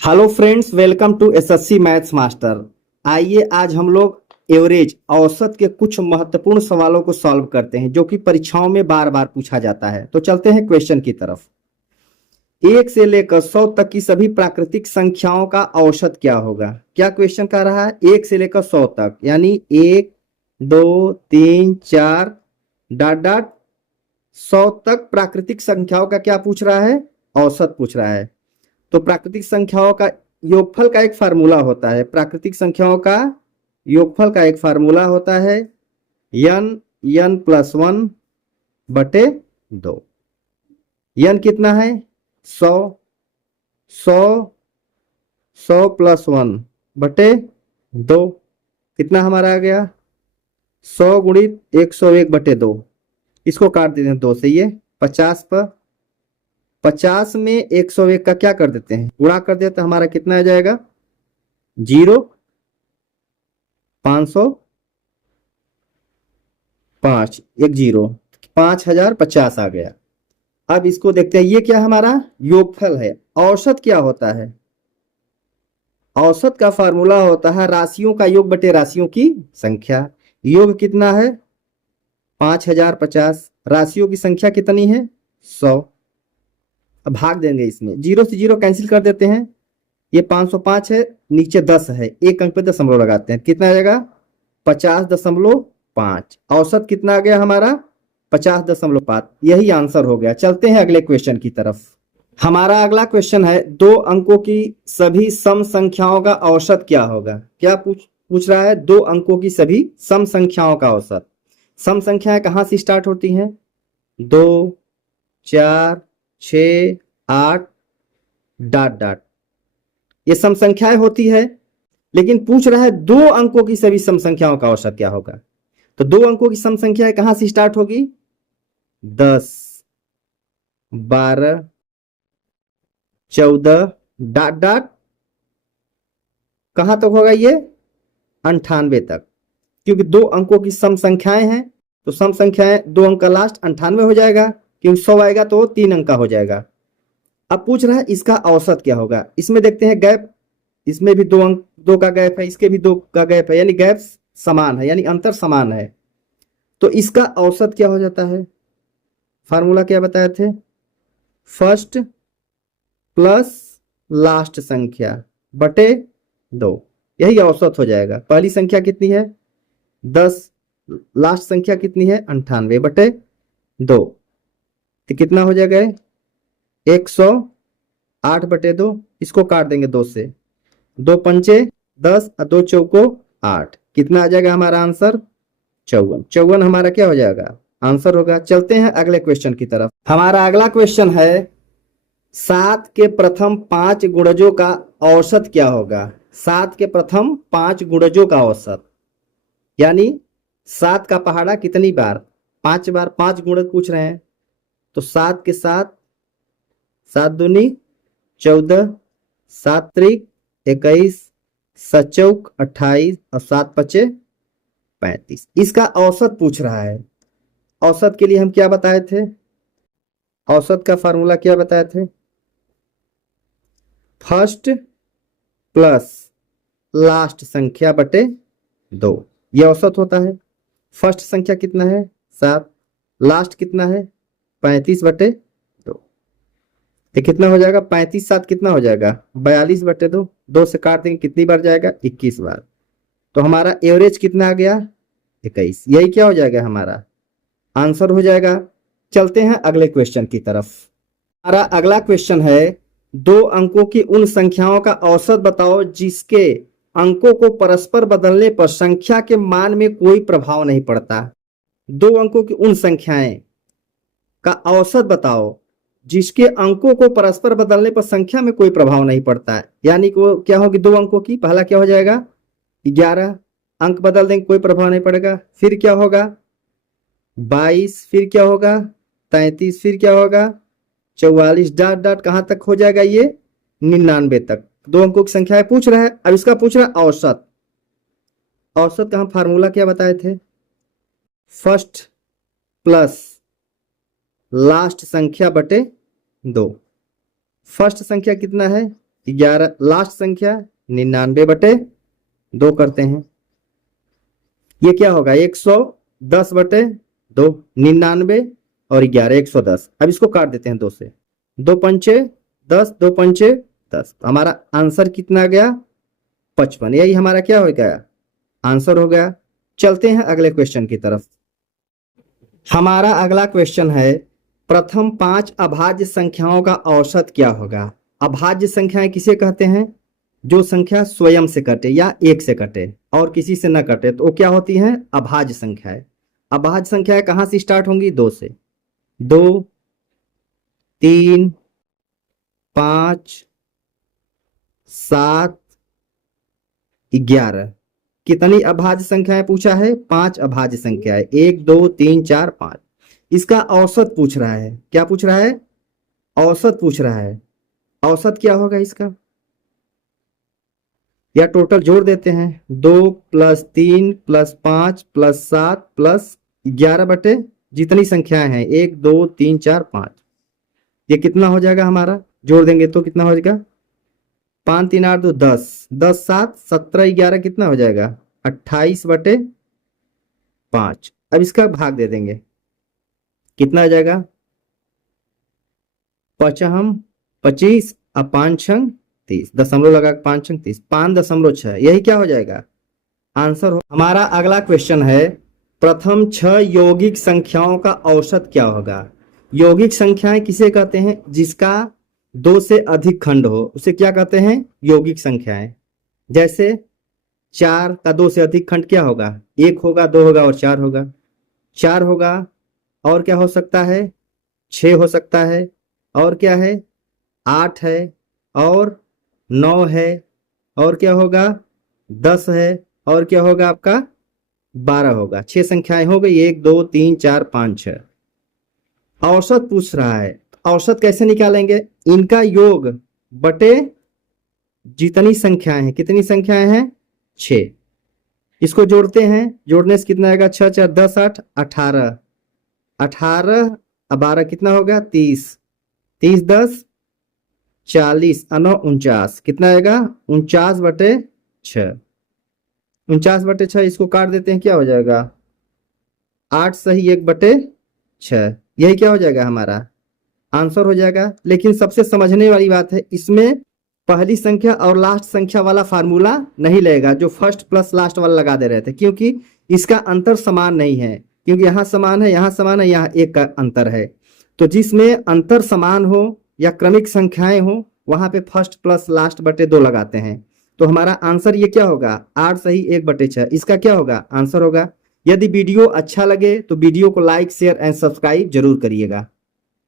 Hello friends, welcome to SSC maths master. आइए आज हम लोग एवरेज औसत के कुछ महत्वपूर्ण सवालों को सॉल्व करते हैं जो कि परीक्षाओं में बार बार पूछा जाता है। तो चलते हैं क्वेश्चन की तरफ। 1 से लेकर 100 तक की सभी प्राकृतिक संख्याओं का औसत क्या होगा? क्या क्वेश्चन कह रहा है? 1 से लेकर 100 तक, यानी 1 2 3 4 डॉट डॉट 100 तक प्राकृतिक संख्याओं का क्या पूछ रहा है? औसत पूछ रहा है। तो प्राकृतिक संख्याओं का योगफल का एक फार्मूला होता है। प्राकृतिक संख्याओं का योगफल का एक फार्मूला होता है n+1 बटे 2। n कितना है? 100। 100 100+1 बटे 2 कितना हमारा आ गया? 100 गुणित 101 बटे 2। इसको काट देते हैं 2 से, ये 50 पर 50 में 101 का क्या कर देते हैं? गुणा कर देते हैं। हमारा कितना आ जाएगा? 0 505 एक 0 5050 आ गया। अब इसको देखते हैं, ये क्या हमारा योगफल है। औसत क्या होता है? औसत का फार्मूला होता है राशियों का योग बटे राशियों की संख्या। योग कितना है? 5050। राशियों की संख्या कितनी है? 100। अब भाग देंगे, इसमें 0 से 0 कैंसिल कर देते हैं। ये 505 है, नीचे 10 है, एक अंक पे दशमलव लगाते हैं। कितना आ जाएगा? 50.5। औसत कितना आ गया हमारा? 50.5। यही आंसर हो गया। चलते हैं अगले क्वेश्चन की तरफ। हमारा अगला क्वेश्चन है, 2 अंकों की सभी सम संख्याओं का औसत क्या होगा? क्या पूछ रहा है? 2 अंकों की सभी सम संख्याओं का औसत। सम संख्याएं कहां से स्टार्ट होती हैं? 2 4 6 8 डॉट डॉट, ये सम संख्याएं होती है। लेकिन पूछ रहा है 2 अंकों की सभी सम संख्याओं का औसत क्या होगा। तो 2 अंकों की सम संख्या कहां से स्टार्ट होगी? 10 12 14 डॉट डॉट कहां तक होगा? ये 98 तक, क्योंकि 2 अंकों की सम संख्याएं हैं। तो सम संख्याएं 2 अंक का लास्ट 98 हो जाएगा, क्योंकि 100 आएगा तो 3 अंक का हो जाएगा। अब पूछ रहा है इसका औसत क्या होगा। इसमें देखते हैं गैप, इसमें भी 2 अंक, 2 का गैप है, इसके भी 2 का गैप है, यानी गैप समान है, यानी अंतर समान है। तो इसका औसत क्या हो जाता है? फार्मूला क्या बताए थे? फर्स्ट प्लस लास्ट संख्या बटे 2, यही औसत हो जाएगा। पहली संख्या कितनी है? 10। लास्ट संख्या कितनी है? 98 बटे 2। तो कितना हो जाएगा? 108 बटे 2। इसको काट देंगे 2 से। 2 पंचे 10 और 2 चौको 8। कितना आ जाएगा हमारा आंसर? 54। 54 हमारा क्या हो जाएगा? आंसर होगा। चलते हैं अगले क्वेश्चन की तरफ। हमारा अगला क्वेश्चन है, 7 के प्रथम 5 गुणजों का औसत क्या होगा? 7 के प्रथम 5 गुणजों का औसत, यानी 7 का पहाड़ा कितनी बार? 5 बार। 5 गुणज पूछ रहे हैं। तो 7 के साथ 7 दूनी 14, 7 त्रिक 21, 7 चौक 28 और 7 पचे 35। इसका औसत पूछ रहा है। औसत के लिए हम क्या बताए थे? औसत का फार्मूला क्या बताए थे? फर्स्ट प्लस लास्ट संख्या बटे 2, ये औसत होता है। फर्स्ट संख्या कितना है? 7। लास्ट कितना है? 35 बटे 2। ये कितना हो जाएगा? 35 7 कितना हो जाएगा? 42 बटे 2। 2 से काट देंगे, कितनी बार जाएगा? 21 बार। तो हमारा एवरेज कितना आ गया? 21। यही क्या हो जाएगा? हमारा आंसर हो जाएगा। चलते हैं अगले क्वेश्चन की तरफ। हमारा अगला क्वेश्चन है, 2 अंकों की उन संख्याओं का औसत बताओ जिसके अंकों को परस्पर बदलने पर संख्या के मान में कोई प्रभाव नहीं पड़ता। 2 अंकों की उन संख्याएं का औसत बताओ जिसके अंकों को परस्पर बदलने पर संख्या में कोई प्रभाव नहीं पड़ता है। यानी कि वो क्या होगी? 2 अंकों की, पहला क्या हो जाएगा? 11। अंक बदल देंगे, कोई प्रभाव नहीं पड़ेगा। फिर क्या होगा? 22। फिर क्या होगा? 33। फिर क्या होगा? 44 डॉट डॉट कहां तक हो जाएगा? ये 99 तक। 2 अंकों की संख्या पूछ रहा है। अब इसका पूछ रहा है औसत। औसत का हम फार्मूला क्या बताए थे? फर्स्ट प्लस लास्ट संख्या बटे 2। फर्स्ट संख्या कितना है? 11 लास्ट संख्या 99/2 करते हैं। ये क्या होगा 110/2, 99 और 11 110। अब इसको काट देते हैं 2 से, 2 पंचे 10, 2 पंचे 10। हमारा आंसर कितना आ गया 55। यही हमारा क्या हो गया आंसर हो गया। चलते हैं अगले क्वेश्चन की तरफ। हमारा अगला क्वेश्चन है प्रथम 5 अभाज्य संख्याओं का औसत क्या होगा। अभाज्य संख्याएं किसे कहते हैं, जो संख्या स्वयं से कटे या एक से कटे और किसी से न कटे, तो वो क्या होती हैं अभाज्य संख्याएं। अभाज्य संख्याएं कहां से स्टार्ट होंगी 2 से, 2 3 5 7 11। कितनी अभाज्य संख्याएं पूछा है 5 अभाज्य संख्याएं, 1 2 3 4 5। इसका औसत पूछ रहा है। क्या पूछ रहा है औसत पूछ रहा है। औसत क्या होगा इसका, या टोटल जोड़ देते हैं 2 + 3 + 5 + 7 + 11 बटे जितनी संख्याएं हैं 1 2 3 4 5। ये कितना हो जाएगा हमारा, जोड़ देंगे तो कितना हो जाएगा 5 3 8 2 10, 10 7 17 11 कितना हो जाएगा 28/5। अब इसका भाग दे देंगे, कितना आ जाएगा 25 और 5 छंग 30, दशमलव लगा 5 छंग 30, 5.6। यही क्या हो जाएगा आंसर हो। हमारा अगला क्वेश्चन है प्रथम 6 यौगिक संख्याओं का औसत क्या होगा। यौगिक संख्याएं किसे कहते हैं, जिसका 2 से अधिक खंड हो उसे क्या कहते हैं यौगिक संख्याएं। जैसे 4 का 2 से अधिक खंड क्या होगा, 1 होगा 2 होगा और 4 होगा। 4 होगा और क्या हो सकता है 6 हो सकता है, और क्या है 8 है, और 9 है, और क्या होगा 10 है, और क्या होगा आपका 12 होगा। 6 संख्याएं हो गई 1 2 3 4 5 6। औसत पूछ रहा है, औसत कैसे निकालेंगे, इनका योग बटे जितनी संख्याएं हैं, कितनी संख्याएं हैं 6। इसको जोड़ते हैं, जोड़ने से कितना आएगा 6 4 10 8 18, 18 और 12 कितना होगा 30, 30 10 40 और 9 49, कितना आएगा 49/6। 49/6 इसको काट देते हैं, क्या हो जाएगा 8 सही 1/6। यही क्या हो जाएगा हमारा आंसर हो जाएगा। लेकिन सबसे समझने वाली बात है, इसमें पहली संख्या और लास्ट संख्या वाला फार्मूला नहीं लगेगा जो फर्स्ट प्लस लास्ट वाला लगा दे रहे थे, क्योंकि इसका अंतर समान नहीं है। क्योंकि यहाँ समान है, यहाँ समान है, यहाँ एक का अंतर है। तो जिसमें अंतर समान हो या क्रमिक संख्याएं हो वहां पे फर्स्ट प्लस लास्ट बटे 2 लगाते हैं। तो हमारा आंसर ये क्या होगा 8 सही 1/6। इसका क्या होगा आंसर होगा। यदि वीडियो अच्छा लगे तो वीडियो को लाइक शेयर एंड सब्सक्राइब जरूर करिएगा।